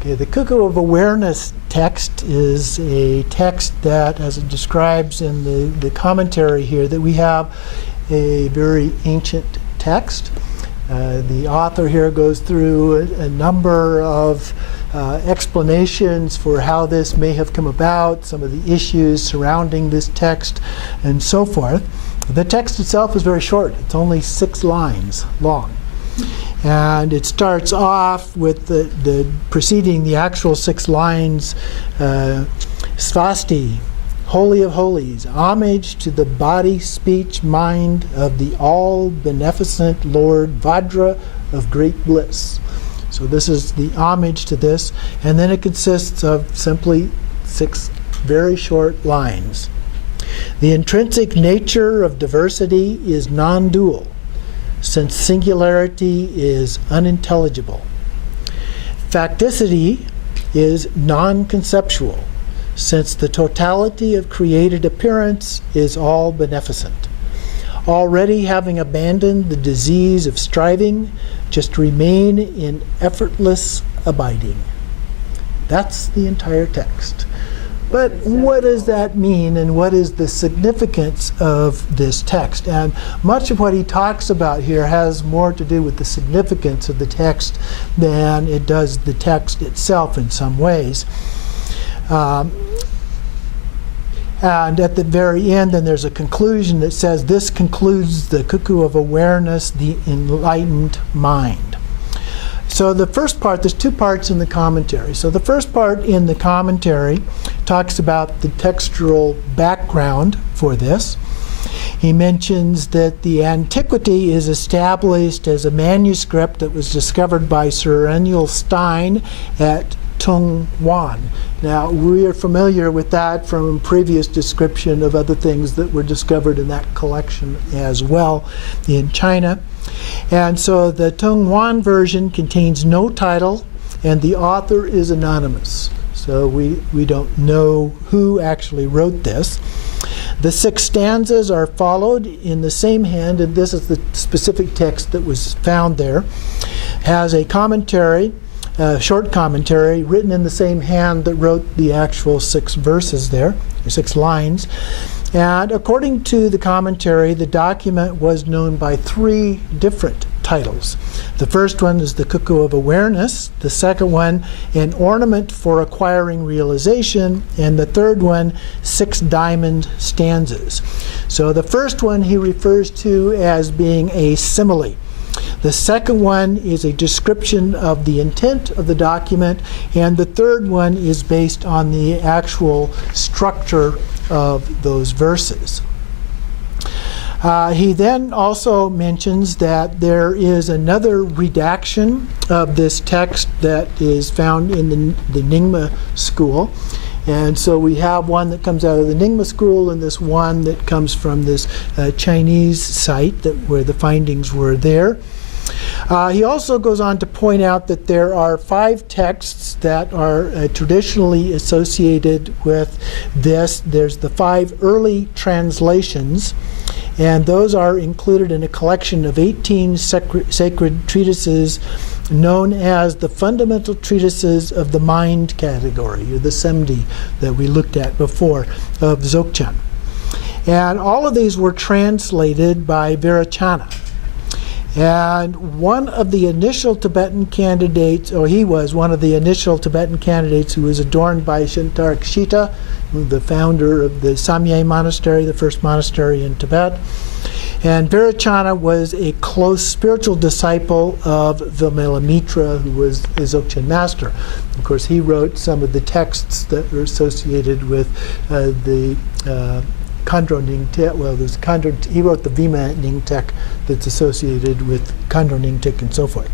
Okay, the Cuckoo of Awareness text is a text that, as it describes in the commentary here, that we have a very ancient text. The author here goes through a number of explanations for how this may have come about, some of the issues surrounding this text, and so forth. The text itself is very short. It's only 6 lines long. And it starts off with the preceding the actual 6 lines, Svasti, Holy of Holies, homage to the body, speech, mind of the all-beneficent Lord Vajra of great bliss. So this is the homage to this, and then it consists of simply 6 very short lines. The intrinsic nature of diversity is non-dual, since singularity is unintelligible. Facticity is non-conceptual, since the totality of created appearance is all beneficent. Already having abandoned the disease of striving, just remain in effortless abiding. That's the entire text. But what does that mean, and what is the significance of this text? And much of what he talks about here has more to do with the significance of the text than it does the text itself in some ways. And at the very end, then there's a conclusion that says, this concludes the Cuckoo of Awareness, the enlightened mind. So the first part, there's 2 parts in the commentary. So the first part in the commentary talks about the textual background for this. He mentions that the antiquity is established as a manuscript that was discovered by Sir Eniel Stein at Tung Wan. Now, we are familiar with that from previous description of other things that were discovered in that collection as well in China. And so the Tung Wan version contains no title, and the author is anonymous. So we don't know who actually wrote this. The 6 stanzas are followed in the same hand, and this is the specific text that was found there. Has a commentary, short commentary, written in the same hand that wrote the actual 6 verses there, 6 lines. And according to the commentary, the document was known by 3 different titles. The first one is the Cuckoo of Awareness, the second one, An Ornament for Acquiring Realization, and the third one, 6 Diamond Stanzas. So the first one he refers to as being a simile. The second one is a description of the intent of the document, and the third one is based on the actual structure of those verses. He then also mentions that there is another redaction of this text that is found in the Nyingma school. And so we have one that comes out of the Nyingma school and this one that comes from this Chinese site where the findings were there. He also goes on to point out that there are 5 texts that are traditionally associated with this. There's the 5 early translations, and those are included in a collection of 18 sacred treatises known as the Fundamental Treatises of the Mind category, or the Semdi that we looked at before, of Dzogchen. And all of these were translated by Virachana. And one of the initial Tibetan candidates, or he was one of the initial Tibetan candidates who was adorned by Shintarikshita, the founder of the Samye monastery, the first monastery in Tibet. And Virachana was a close spiritual disciple of Vimalamitra, who was the Dzogchen master. Of course, he wrote some of the texts that were associated with the Khandro Nyingtek. Well, there's he wrote the Vima Nyingtek that's associated with Khandro Nyingtek and so forth.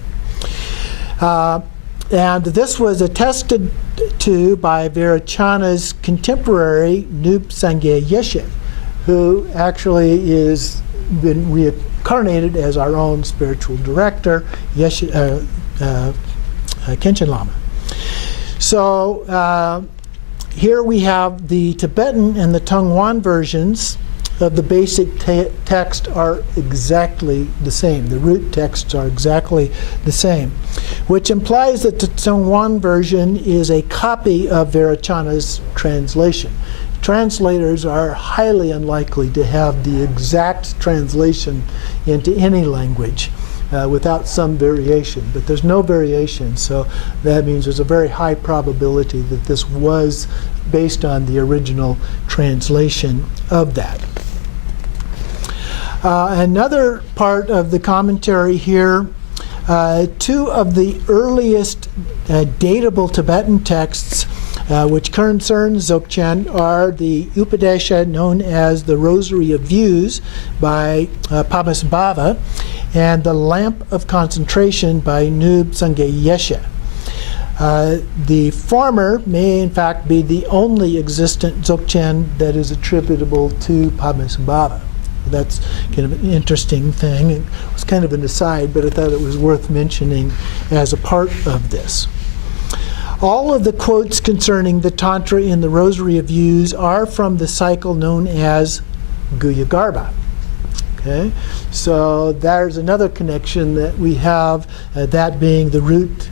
And this was attested to by Virachana's contemporary Nup Sangye Yeshe, who actually is been reincarnated as our own spiritual director, Kenshin Lama. So here we have the Tibetan and the Tung Wan versions of the basic text are exactly the same. The root texts are exactly the same, which implies that the Zhonghuan version is a copy of Vairochana's translation. Translators are highly unlikely to have the exact translation into any language without some variation, but there's no variation, so that means there's a very high probability that this was based on the original translation of that. Another part of the commentary here, two of the earliest datable Tibetan texts which concern Dzogchen are the Upadesha known as the Rosary of Views by Padmasambhava and the Lamp of Concentration by Nub Sangye Yeshe. The former may in fact be the only existent Dzogchen that is attributable to Padmasambhava. That's kind of an interesting thing. It was kind of an aside, but I thought it was worth mentioning as a part of this. All of the quotes concerning the Tantra in the Rosary of Views are from the cycle known as Guhyagarbha. Okay, so there's another connection that we have, that being the root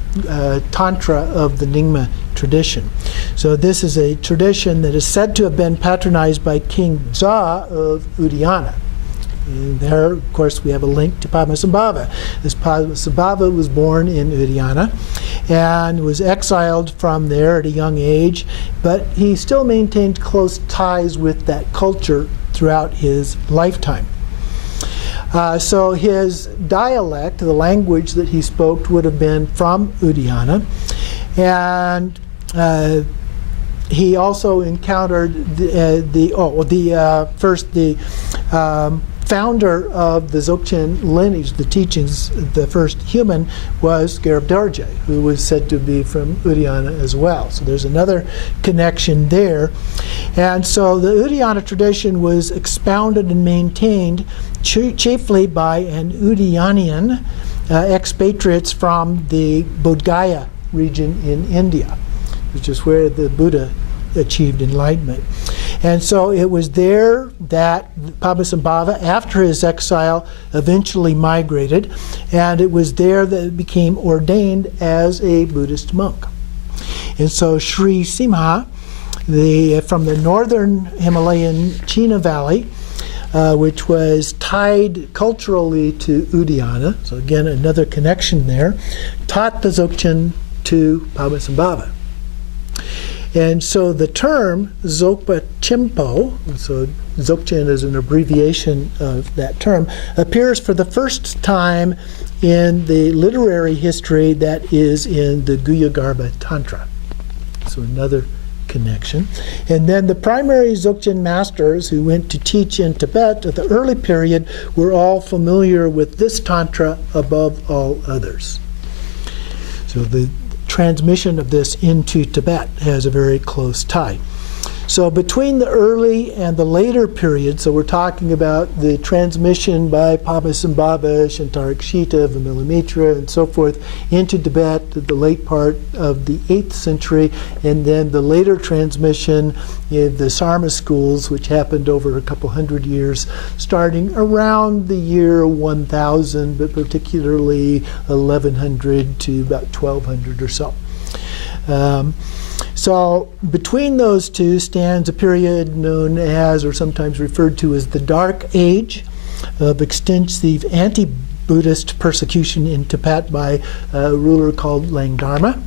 Tantra of the Nyingma tradition. So this is a tradition that is said to have been patronized by King Dza of Udayana. And there, of course, we have a link to Padmasambhava. This Padmasambhava was born in Udayana and was exiled from there at a young age, but he still maintained close ties with that culture throughout his lifetime. So his dialect, the language that he spoke, would have been from Udayana, and he also encountered the founder of the Dzogchen lineage, the teachings. The first human was Garab Dorje, who was said to be from Udayana as well. So there's another connection there. And so the Udayana tradition was expounded and maintained chiefly by an Udayanian expatriates from the Bodh Gaya region in India, which is where the Buddha achieved enlightenment. And so it was there that Padmasambhava, after his exile, eventually migrated, and it was there that it became ordained as a Buddhist monk. And so Sri Simha, from the northern Himalayan China Valley, which was tied culturally to Udayana, so again another connection there, taught the Dzogchen to Padmasambhava. And so the term Dzogpa Chimpo, so Dzogchen is an abbreviation of that term, appears for the first time in the literary history that is in the Guhyagarbha Tantra. So another connection. And then the primary Dzogchen masters who went to teach in Tibet at the early period were all familiar with this Tantra above all others. So the transmission of this into Tibet has a very close tie. So between the early and the later periods, so we're talking about the transmission by Padmasambhava, Shantarakshita, Vimalamitra, and so forth into Tibet at the late part of the 8th century, and then the later transmission in the Sarma schools, which happened over a couple hundred years, starting around the year 1000, but particularly 1100 to about 1200 or so. So between those two stands a period known as, or sometimes referred to as, the Dark Age of extensive anti-Buddhist persecution in Tibet by a ruler called Langdharma,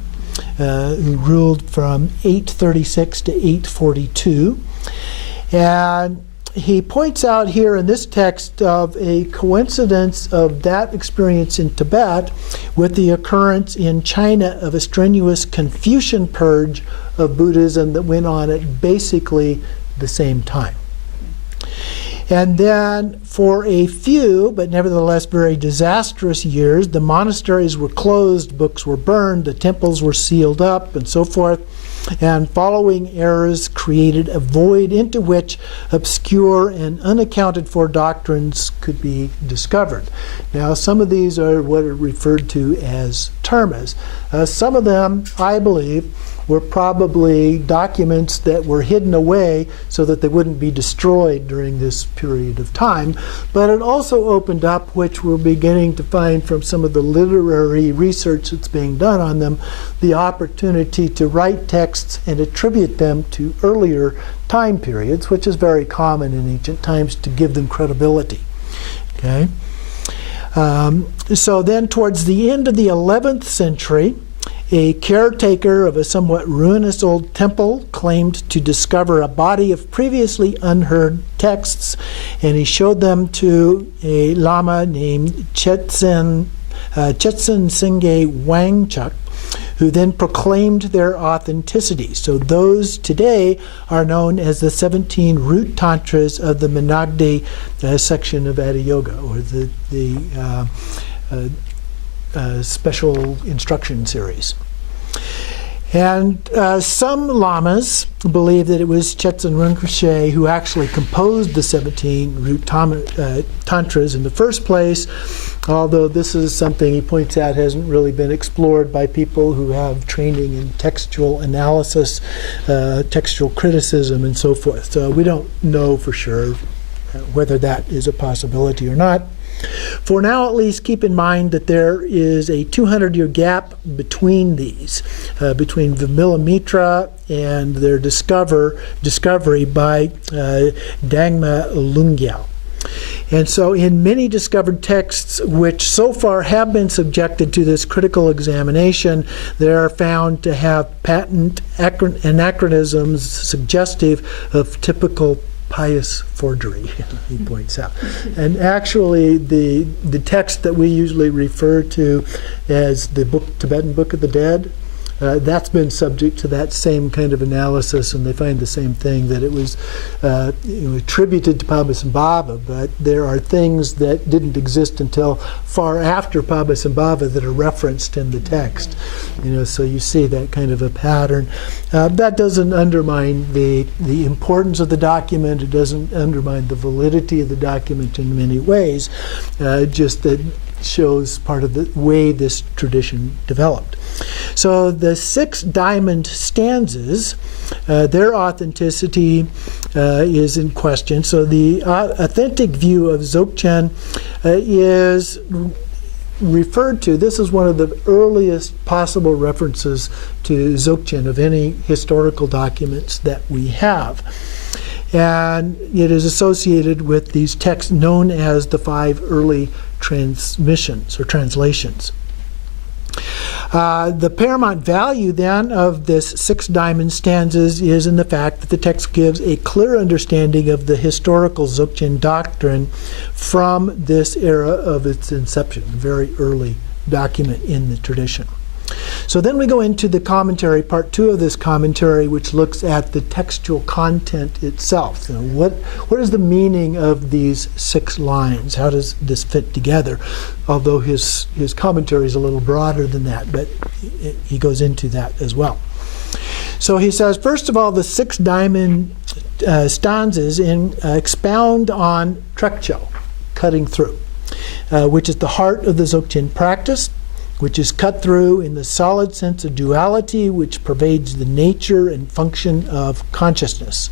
who ruled from 836 to 842. And he points out here in this text of a coincidence of that experience in Tibet with the occurrence in China of a strenuous Confucian purge of Buddhism that went on at basically the same time. And then for a few, but nevertheless very disastrous years, the monasteries were closed, books were burned, the temples were sealed up, and so forth. And following eras created a void into which obscure and unaccounted for doctrines could be discovered. Now, some of these are what are referred to as termas. Some of them, I believe, were probably documents that were hidden away so that they wouldn't be destroyed during this period of time. But it also opened up, which we're beginning to find from some of the literary research that's being done on them, the opportunity to write texts and attribute them to earlier time periods, which is very common in ancient times, to give them credibility. Okay. So then towards the end of the 11th century, a caretaker of a somewhat ruinous old temple claimed to discover a body of previously unheard texts, and he showed them to a lama named Chetsen Singye Wangchuk, who then proclaimed their authenticity. So those today are known as the 17 root tantras of the Menagde section of Hatha Yoga, or the special instruction series. And some lamas believe that it was Chetsen Rinpoche who actually composed the 17 root tantras in the first place, although this is something he points out hasn't really been explored by people who have training in textual analysis, textual criticism, and so forth. So we don't know for sure whether that is a possibility or not. For now, at least, keep in mind that there is a 200-year gap between these, between Vimalamitra and their discovery by Dangma Lungyal. And so in many discovered texts which so far have been subjected to this critical examination, they are found to have patent anachronisms suggestive of typical pious forgery, he points out. And actually, the text that we usually refer to as the Tibetan Book of the Dead, that's been subject to that same kind of analysis, and they find the same thing, that it was attributed to Padmasambhava, but there are things that didn't exist until far after Padmasambhava that are referenced in the text. So you see that kind of a pattern. That doesn't undermine the importance of the document. It doesn't undermine the validity of the document in many ways. Just that shows part of the way this tradition developed. So the Six Diamond Stanzas, their authenticity is in question. So the authentic view of Dzogchen is referred to. This is one of the earliest possible references to Dzogchen of any historical documents that we have. And it is associated with these texts known as the 5 early transmissions or translations. The paramount value then of this Six Diamond Stanzas is in the fact that the text gives a clear understanding of the historical Dzogchen doctrine from this era of its inception, a very early document in the tradition. So then we go into the commentary, part 2 of this commentary, which looks at the textual content itself. What is the meaning of these 6 lines? How does this fit together? Although his commentary is a little broader than that, but he goes into that as well. So he says, first of all, the 6 diamond stanzas expound on Trekcho, cutting through, which is the heart of the Dzogchen practice, which is cut through in the solid sense of duality which pervades the nature and function of consciousness.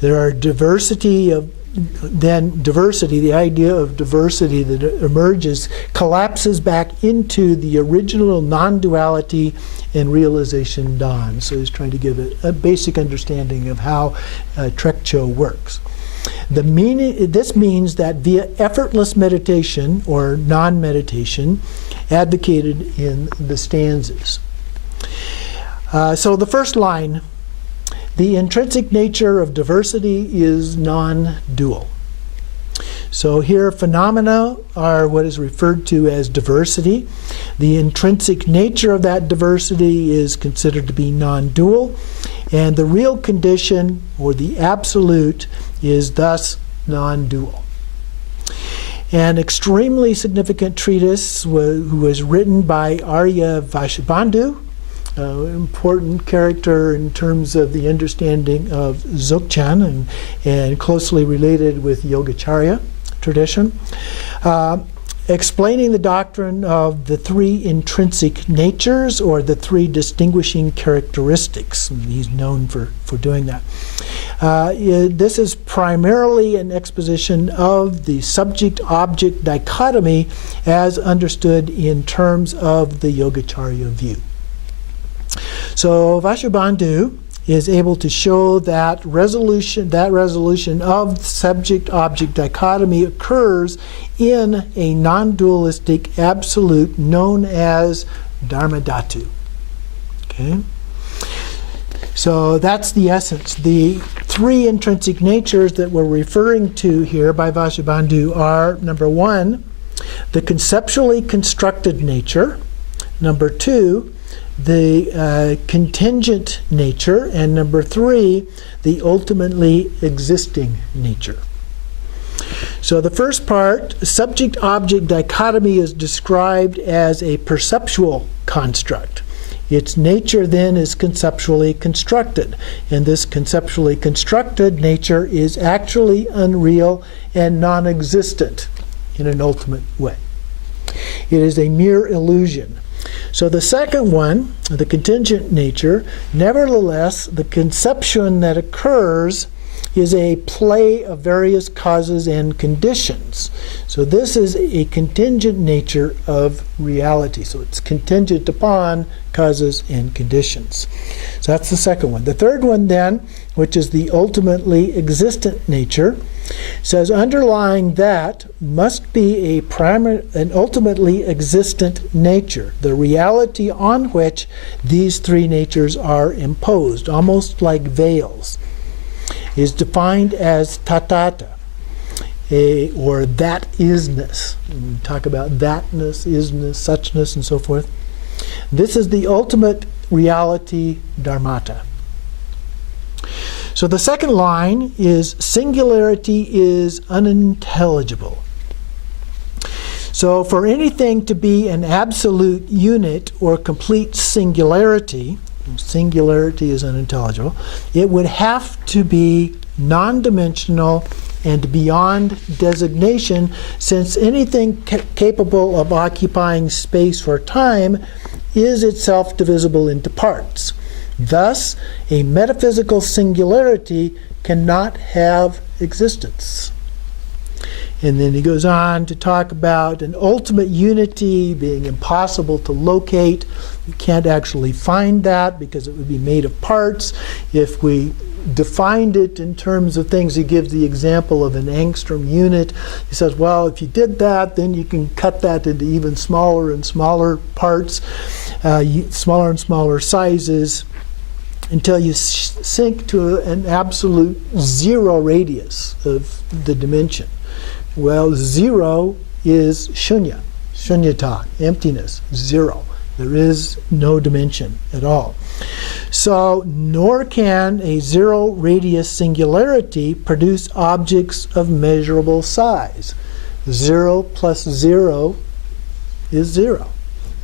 There are diversity, the idea of diversity that emerges collapses back into the original non-duality and realization dawns. So he's trying to give a basic understanding of how Trekcho works. This means that via effortless meditation or non-meditation, advocated in the stanzas. So the first line, the intrinsic nature of diversity is non-dual. So here phenomena are what is referred to as diversity. The intrinsic nature of that diversity is considered to be non-dual, and the real condition, or the absolute, is thus non-dual. An extremely significant treatise was written by Arya Vasubandhu, important character in terms of the understanding of Dzogchen and closely related with Yogacarya tradition. explaining the doctrine of the three intrinsic natures, or the three distinguishing characteristics. He's known for doing that. This is primarily an exposition of the subject-object dichotomy as understood in terms of the Yogacarya view. So Vasubandhu is able to show that resolution of subject-object dichotomy occurs in a non-dualistic absolute known as Dharmadhatu. Okay? So that's the essence. The three intrinsic natures that we're referring to here by Vasubandhu are, number one, the conceptually constructed nature, number two, the contingent nature, and number three, the ultimately existing nature. So the first part, subject-object dichotomy, is described as a perceptual construct. Its nature then is conceptually constructed, and this conceptually constructed nature is actually unreal and non-existent in an ultimate way. It is a mere illusion. So the second one, the contingent nature, nevertheless, the conception that occurs is a play of various causes and conditions. So this is a contingent nature of reality. So it's contingent upon causes and conditions. So that's the second one. The third one then, which is the ultimately existent nature, says underlying that must be an ultimately existent nature, the reality on which these three natures are imposed, almost like veils, is defined as tatata, or that isness. And we talk about thatness, isness, suchness, and so forth. This is the ultimate reality, dharmata. So the second line is singularity is unintelligible. So for anything to be an absolute unit or complete singularity is unintelligible, it would have to be non-dimensional and beyond designation, since anything capable of occupying space or time is itself divisible into parts. Thus, a metaphysical singularity cannot have existence. And then he goes on to talk about an ultimate unity being impossible to locate. You can't actually find that because it would be made of parts. If we defined it in terms of things, he gives the example of an angstrom unit. He says, well, if you did that, then you can cut that into even smaller and smaller parts, smaller and smaller sizes, until you sink to an absolute zero radius of the dimension. Well, zero is shunya, shunyata, emptiness, zero. There is no dimension at all. So, nor can a zero radius singularity produce objects of measurable size. 0 plus 0 is 0.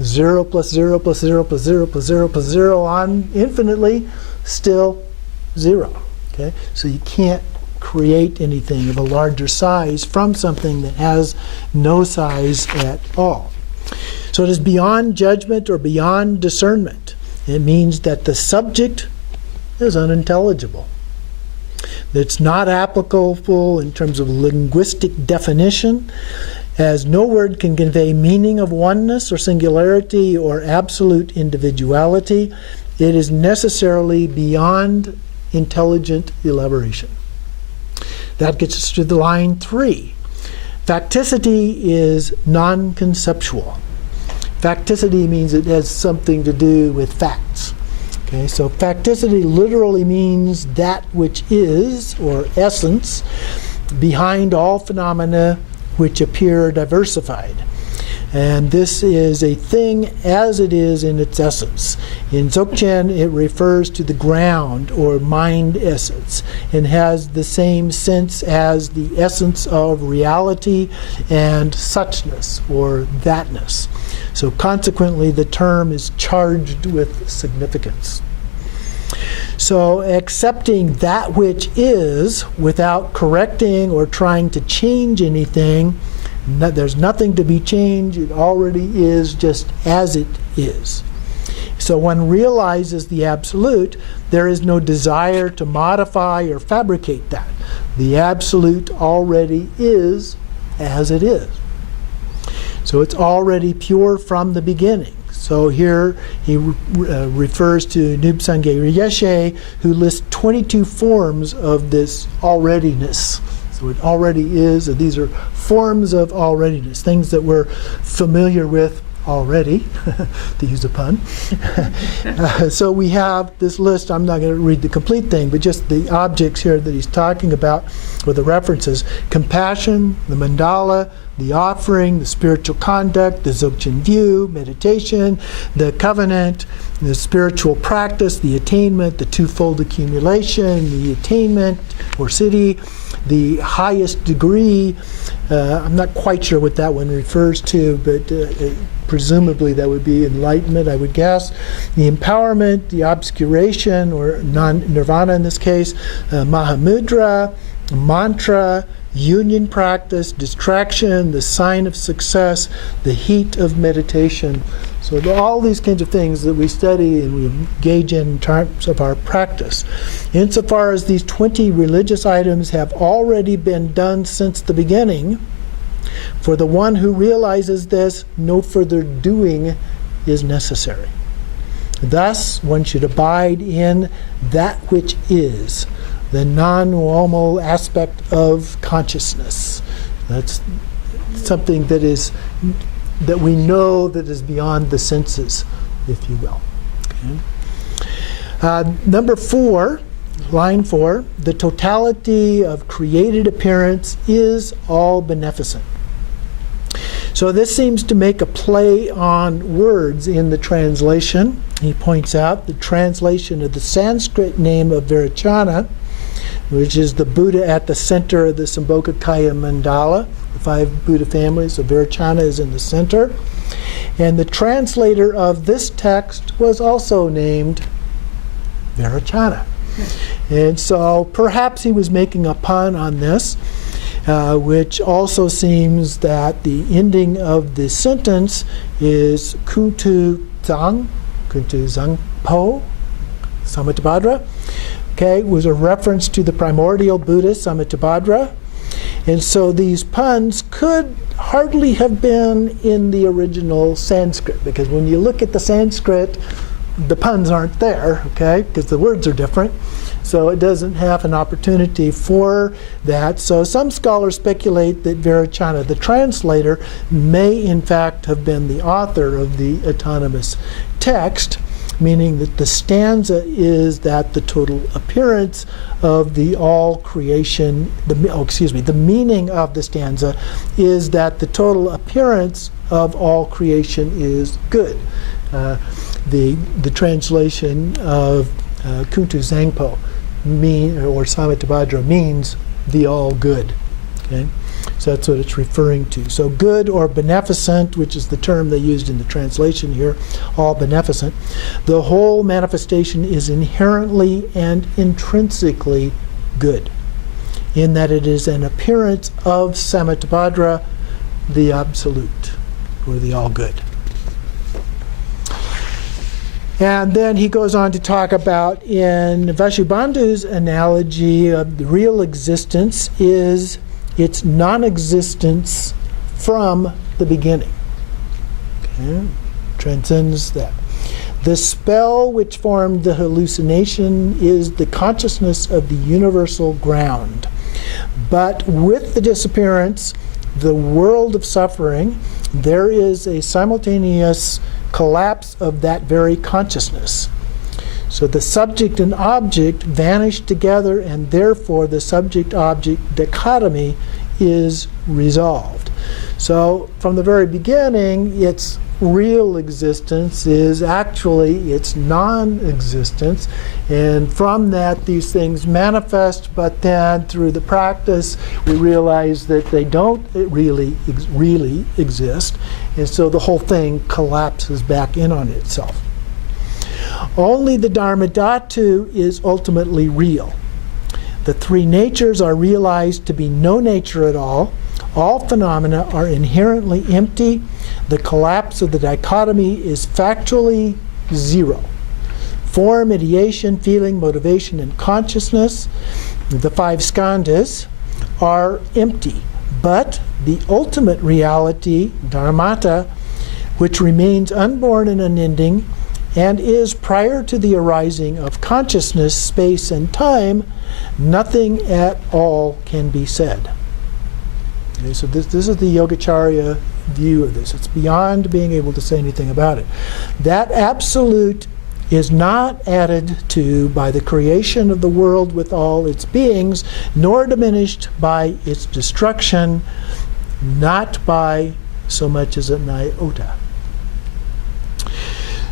0 plus 0 plus 0 plus 0 plus 0 plus 0 on infinitely, still 0. Okay? So you can't create anything of a larger size from something that has no size at all. So it is beyond judgment or beyond discernment. It means that the subject is unintelligible. It's not applicable in terms of linguistic definition, as no word can convey meaning of oneness or singularity or absolute individuality. It is necessarily beyond intelligent elaboration. That gets us to the line 3. Facticity is non-conceptual. Facticity means it has something to do with facts. Okay, so facticity literally means that which is, or essence, behind all phenomena which appear diversified. And this is a thing as it is in its essence. In Dzogchen, it refers to the ground or mind essence and has the same sense as the essence of reality and suchness or thatness. So consequently, the term is charged with significance. So accepting that which is without correcting or trying to change anything, There's nothing to be changed. It already is just as it is. So one realizes the absolute. There is no desire to modify or fabricate that. The absolute already is as it is. So it's already pure from the beginning. So here he refers to Nubsange Ryeshe, who lists 22 forms of this alreadiness. So it already is, and these are forms of alreadiness, things that we're familiar with already, to use a pun. So we have this list. I'm not going to read the complete thing, but just the objects here that he's talking about with the references: compassion, the mandala, the offering, the spiritual conduct, the Dzogchen view, meditation, the covenant, the spiritual practice, the attainment, the twofold accumulation, the attainment or siddhi, the highest degree. I'm not quite sure what that one refers to, but presumably that would be enlightenment, I would guess. The empowerment, the obscuration, or nirvana in this case, Mahamudra, mantra, union practice, distraction, the sign of success, the heat of meditation. So all these kinds of things that we study and we engage in terms of our practice. Insofar as these 20 religious items have already been done since the beginning, for the one who realizes this, no further doing is necessary. Thus, one should abide in that which is, the non-normal aspect of consciousness. That's something that we know that is beyond the senses, if you will. Okay. Number 4, line 4, the totality of created appearance is all beneficent. So this seems to make a play on words in the translation. He points out the translation of the Sanskrit name of Virachana, which is the Buddha at the center of the Sambhogakaya mandala, the 5 Buddha families. So Virachana is in the center. And the translator of this text was also named Virachana. And so perhaps he was making a pun on this, which also seems that the ending of the sentence is Kuntu Zang Po, Samitabhadra. Okay, was a reference to the primordial Buddha, Samitabhadra. And so these puns could hardly have been in the original Sanskrit, because when you look at the Sanskrit, the puns aren't there, okay, because the words are different. So it doesn't have an opportunity for that. So some scholars speculate that Virachana, the translator, may in fact have been the author of the autonomous text, meaning that the stanza is that the total appearance of the all creation, the meaning of the stanza is that the total appearance of all creation is good. The translation of Kuntu Zangpo or Samitabhadra means the all good. Okay? So that's what it's referring to. So good or beneficent, which is the term they used in the translation here, all beneficent. The whole manifestation is inherently and intrinsically good, in that it is an appearance of Samitabhadra, the absolute, or the all good. And then he goes on to talk about, in Vasubandhu's analogy of the real existence is its non-existence from the beginning. Okay? Transcends that. The spell which formed the hallucination is the consciousness of the universal ground. But with the disappearance, the world of suffering, there is a simultaneous collapse of that very consciousness. So the subject and object vanish together, and therefore the subject-object dichotomy is resolved. So from the very beginning, its real existence is actually its non-existence, and from that these things manifest, but then through the practice we realize that they don't really exist, and so the whole thing collapses back in on itself. Only the Dharmadhatu is ultimately real. The 3 natures are realized to be no nature at all. All phenomena are inherently empty. The collapse of the dichotomy is factually zero. Form, ideation, feeling, motivation, and consciousness, the five skandhas, are empty. But the ultimate reality, dharmata, which remains unborn and unending, and is prior to the arising of consciousness, space, and time, nothing at all can be said. Okay, so this is the Yogacarya view of this. It's beyond being able to say anything about it. That absolute is not added to by the creation of the world with all its beings, nor diminished by its destruction, not by so much as an iota.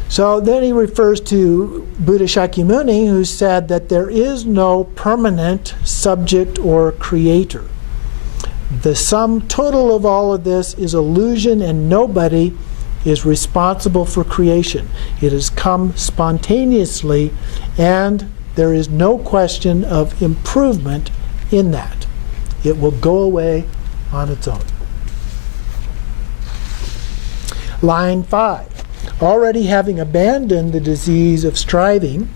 So then he refers to Buddha Shakyamuni, who said that there is no permanent subject or creator. The sum total of all of this is illusion, and nobody is responsible for creation. It has come spontaneously, and there is no question of improvement in that. It will go away on its own. Line 5. Already having abandoned the disease of striving,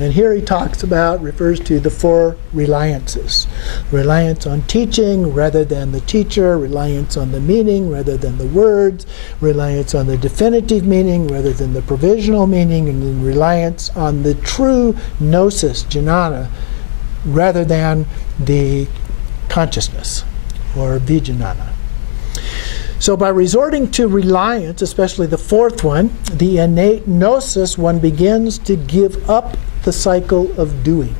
and here he refers to the four reliances. Reliance on teaching rather than the teacher, reliance on the meaning rather than the words, reliance on the definitive meaning rather than the provisional meaning, and then reliance on the true gnosis, jnana, rather than the consciousness, or vijnana. So by resorting to reliance, especially the fourth one, the innate gnosis, one begins to give up the cycle of doing.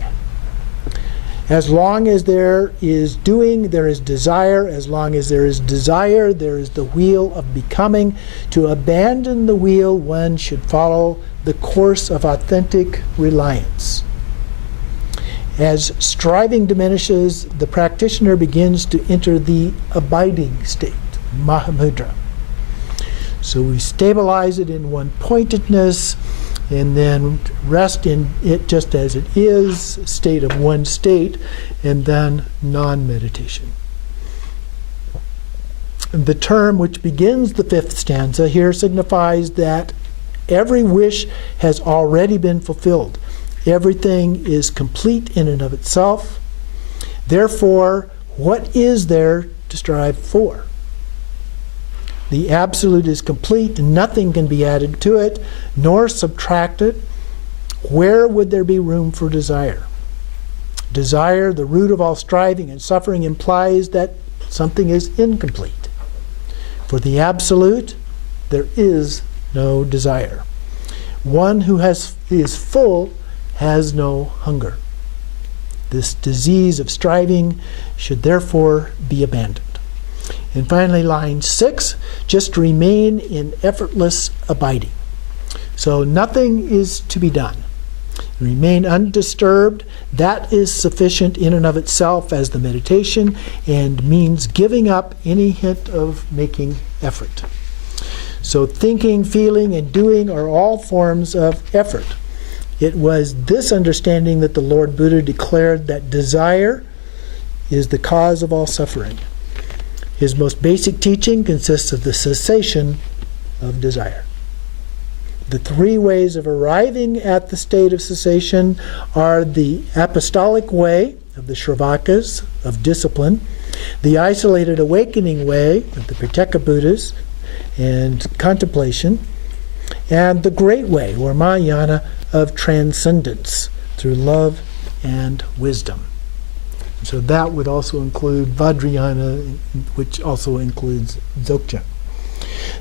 As long as there is doing, there is desire. As long as there is desire, there is the wheel of becoming. To abandon the wheel, one should follow the course of authentic reliance. As striving diminishes, the practitioner begins to enter the abiding state, Mahamudra. So we stabilize it in one-pointedness, and then rest in it just as it is, state of one state, and then non-meditation. The term which begins the fifth stanza here signifies that every wish has already been fulfilled. Everything is complete in and of itself. Therefore, what is there to strive for? The absolute is complete, and nothing can be added to it, nor subtracted. Where would there be room for desire? Desire, the root of all striving and suffering, implies that something is incomplete. For the absolute, there is no desire. One who is full has no hunger. This disease of striving should therefore be abandoned. And finally, line 6, just remain in effortless abiding. So nothing is to be done. Remain undisturbed. That is sufficient in and of itself as the meditation, and means giving up any hint of making effort. So thinking, feeling, and doing are all forms of effort. It was this understanding that the Lord Buddha declared that desire is the cause of all suffering. His most basic teaching consists of the cessation of desire. The three ways of arriving at the state of cessation are the apostolic way of the Shravakas, of discipline, the isolated awakening way of the Pitaka Buddhas and contemplation, and the great way, or Mahayana, of transcendence through love and wisdom. So that would also include Vajrayana, which also includes Dzogchen.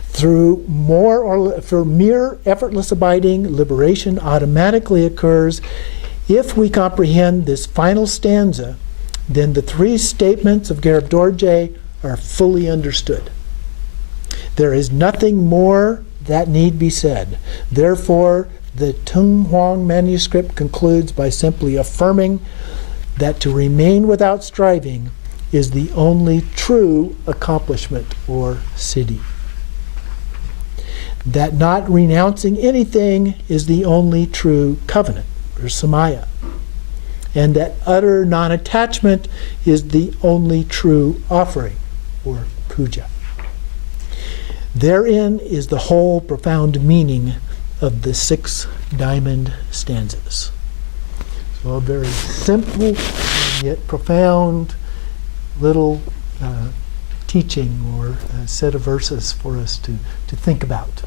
For mere effortless abiding, liberation automatically occurs. If we comprehend this final stanza, then the three statements of Garib Dorje are fully understood. There is nothing more that need be said. Therefore, the Tung Huang manuscript concludes by simply affirming that to remain without striving is the only true accomplishment or siddhi. That not renouncing anything is the only true covenant or samaya. And that utter non-attachment is the only true offering or puja. Therein is the whole profound meaning of the Six Diamond Stanzas. So a very simple and yet profound little teaching or a set of verses for us to think about.